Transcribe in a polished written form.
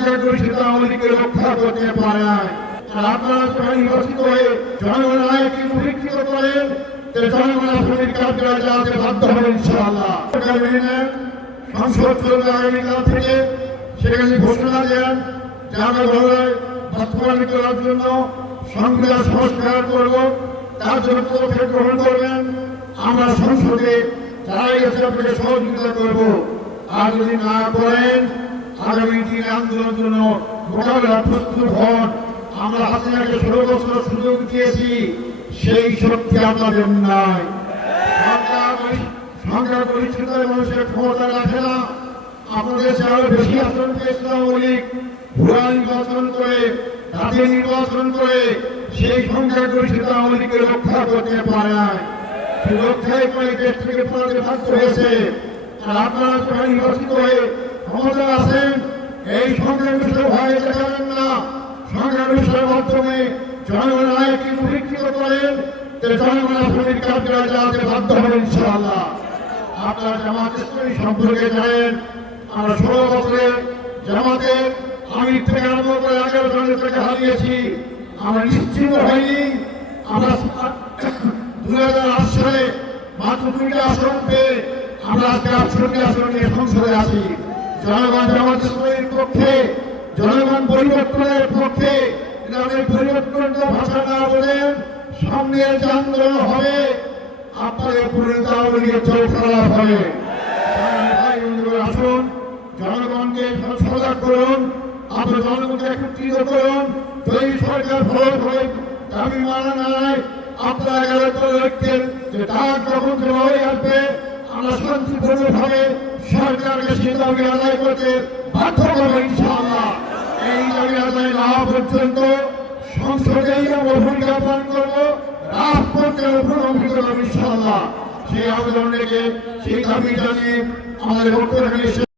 সংখ্যাগরিষ্ঠতা আমাদেরকে রক্ষা করতে পারে না। আর আপনারা যখন নির্বাচিত হয়ে জনগণের আয়কে উপেক্ষিত করেন, জনগণ আপনাদের কার্যকর চালাতে বাধ্য হবে ইনশাআল্লাহ। সংসদ চলবে আগামীকাল থেকে, সেখানে ঘোষণা দেন যে আমরা ভালোভাবে বাস্তবায়ন করার জন্য সংবিধান সংস্কার করব, তার জন্য পদক্ষেপ গ্রহণ করবেন। আমরা সংসদে যারাই আছে আপনাকে সহযোগিতা করব। আর যদি না করেন, আগামী দিনে আন্দোলনের জন্য মোকাবেলা প্রস্তুত হন। আমরা হাসিনাকে 16 বছর সুযোগ দিয়েছি, সেই শক্তি আপনাদের নাই। সংখ্যাগরিষ্ঠতায় মানুষের ক্ষমতা রাখে না। আপনাদের আরো বেশি আসন পেয়েছিল আওয়ামী লীগ, ভুয়া নির্বাচন করে, রাতে নির্বাচন করে সেই সংখ্যাগরিষ্ঠতা আওয়ামী লীগকে রক্ষা করতে পারে না। সেই রক্ষায় করে দেশ থেকে পালাতে বাধ্য হয়েছে। আর আপনারা যখন নির্বাচিত হয়ে ক্ষমতা আছেন, এই সংখ্যাগরিষ্ঠ ভয় দেখাবেন না। সংখ্যাগরিষ্ঠের মাধ্যমে জনগণের আয়কে উপেক্ষিত করেন, জনগণ আপনাদের কার্যকর চালাতে বাধ্য হবে ইনশাআল্লাহ। আপনারা জামাত ইসলামী সম্পর্কে জানেন, আমরা 16 বছরে জামাতের আমির থেকে আরম্ভ করে 11 জনের থেকে হারিয়েছি। আমরা নিশ্চিত হয়নি। আমরা 2008 সালে মাত্র 2টা আসন পেয়ে আমরা আজকে 68টি আসন নিয়ে সংসদে আছি। জনগণ জামাত ইসলামীর পক্ষে, জনগণ পরিবর্তনের পক্ষে। পরিবর্তনের ভাষা না বলেন, সামনের যে আন্দোলন হবে আপনাদের পরিণত চোখ খারাপ হবে। আসুন, জনগণকে সজাগ করুন, আপনার জনগণকে একত্রিত করুন। যদি সরকার ফলক হয়ে দাবি মানা নাই, আপনারা 11 ঐক্যের যে ডাক যখন হয়ে আসবে, আমরা শান্তিপূর্ণভাবে সরকারকে সেই দাবি আদায় করতে বাধ্য করবো ইনশাআল্লাহ। এই দাবি আদায় না পর্যন্ত সংসদেই আমরা ভূমিকা পালন করবো, রাজপথের উপর অঙ্গীকার ইনশাআল্লাহ। সেই আবেদন রেখে সেই দাবি জানিয়ে আমাদের বক্তব্য